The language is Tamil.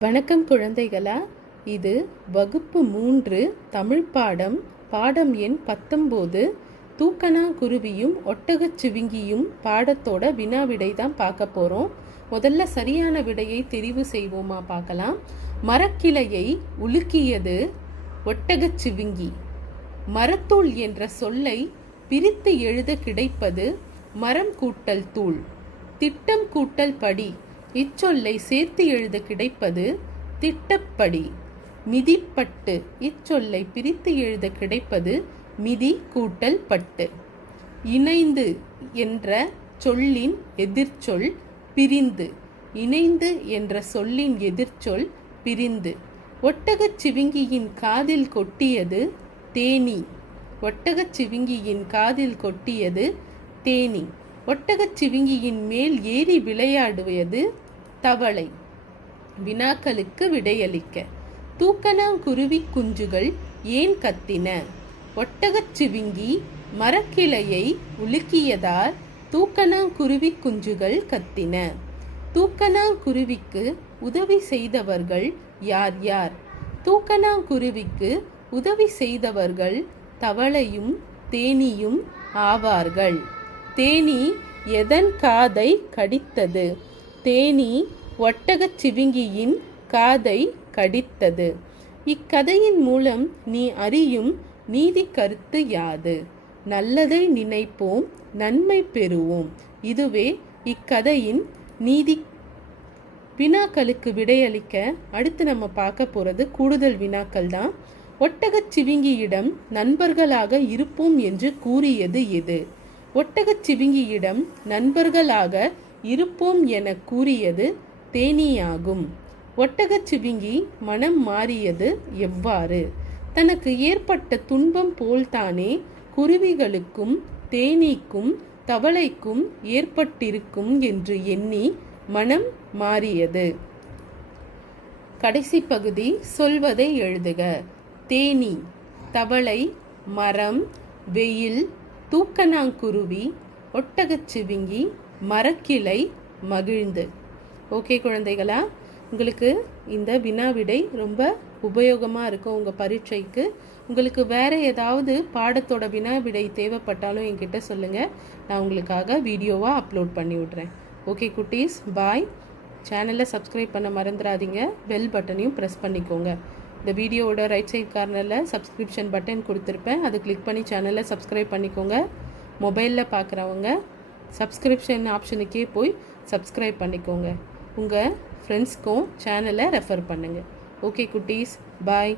வணக்கம் குழந்தைகளா. இது வகுப்பு மூன்று தமிழ் பாடம் பாடம் எண் பத்தொம்போது. தூக்கணாங்குருவியும் ஒட்டகச் சிவிங்கியும் பாடத்தோட வினா விடை தான் பார்க்க போகிறோம் முதல்ல சரியான விடையை தெரிவு செய்வோமா பார்க்கலாம். மரக்கிளையை உலுக்கியது ஒட்டகச் சிவிங்கி. மரத்தூள் என்ற சொல்லை பிரித்து எழுத கிடைப்பது மரம் கூட்டல் தூள். திட்டம் கூட்டல் படி இச்சொல்லை சேர்த்து எழுத கிடைப்பது திட்டப்படி. மிதிப்பட்டு இச்சொல்லை பிரித்து எழுத கிடைப்பது மிதி கூட்டல் பட்டு. இணைந்து என்ற சொல்லின் எதிர்ச்சொல் பிரிந்து. இணைந்து என்ற சொல்லின் எதிர்ச்சொல் பிரிந்து. ஒட்டகச் சிவிங்கியின் காதில் கொட்டியது தேனி. ஒட்டகச் சிவிங்கியின் காதில் கொட்டியது தேனி. ஒட்டகச் சிவிங்கியின் மேல் ஏறி விளையாடுவது தவளை. வினாக்களுக்கு விடையளிக்க. தூக்கணாங்குருவி குஞ்சுகள் ஏன் கத்தின? ஒட்டகச் சிவிங்கி மரக்கிளையை உலுக்கியதால் தூக்கணாங்குருவி குஞ்சுகள் கத்தின. தூக்கணாங்குருவிக்கு உதவி செய்தவர்கள் யார் யார்? தூக்கணாங்குருவிக்கு உதவி செய்தவர்கள் தவளையும் தேனியும் ஆவார்கள். தேனி எதன் காதை கடித்தது? தேனி ஒட்டகச் சிவிங்கியின் காதை கடித்தது. இக்கதையின் மூலம் நீ அறியும் நீதி கருத்து யாது? நல்லதை நினைப்போம் நன்மை பெறுவோம். இதுவே இக்கதையின் நீதி வினாக்களுக்கு விடையளிக்க அடுத்து நம்ம பார்க்க போகிறது கூடுதல் வினாக்கள் தான். ஒட்டகச் சிவிங்கியிடம் நண்பர்களாக இருப்போம் என்று கூறியது எது? ஒட்டகச் சிவிங்கியிடம் நண்பர்களாக இருப்போம் என கூறியது தேனீயாகும். ஒட்டகச் சிவிங்கி மனம் மாறியது எவ்வாறு? தனக்கு ஏற்பட்ட துன்பம் போல்தானே குருவிகளுக்கும் தேனீக்கும் தவளைக்கும் ஏற்பட்டிருக்கும் என்று எண்ணி மனம் மாறியது. கடைசி பகுதி சொல்வதை எழுதுக. தேனி தவளை மரம் வெயில் தூக்கணாங்குருவி ஒட்டகச் சிவிங்கி மரக்கிளை மகிழ்ந்து. ஓகே குழந்தைகளா உங்களுக்கு இந்த வினா விடை ரொம்ப உபயோகமாக இருக்கும் உங்கள் பரீட்சைக்கு. உங்களுக்கு வேறு ஏதாவது பாடத்தோட வினா விடை தேவைப்பட்டாலும் என்கிட்ட சொல்லுங்கள் நான் உங்களுக்காக வீடியோவாக அப்லோட் பண்ணி விட்றேன். ஓகே குட்டீஸ் பாய். சேனலை சப்ஸ்கிரைப் பண்ண மறந்துடாதீங்க. பெல் பட்டனையும் ப்ரெஸ் பண்ணிக்கோங்க. இந்த வீடியோவோட ரைட் சைட் கார்னரில் சப்ஸ்கிரிப்ஷன் பட்டன் கொடுத்துருப்பேன். அதை கிளிக் பண்ணி சேனலை சப்ஸ்கிரைப் பண்ணிக்கோங்க. மொபைலில் பார்க்குறவங்க சப்ஸ்கிரிப்ஷன் ஆப்ஷனுக்கே போய் சப்ஸ்கிரைப் பண்ணிக்கோங்க. உங்கள் ஃப்ரெண்ட்ஸ்க்கும் சேனலை ரெஃபர் பண்ணுங்கள் ஓகே குட்டீஸ். பாய்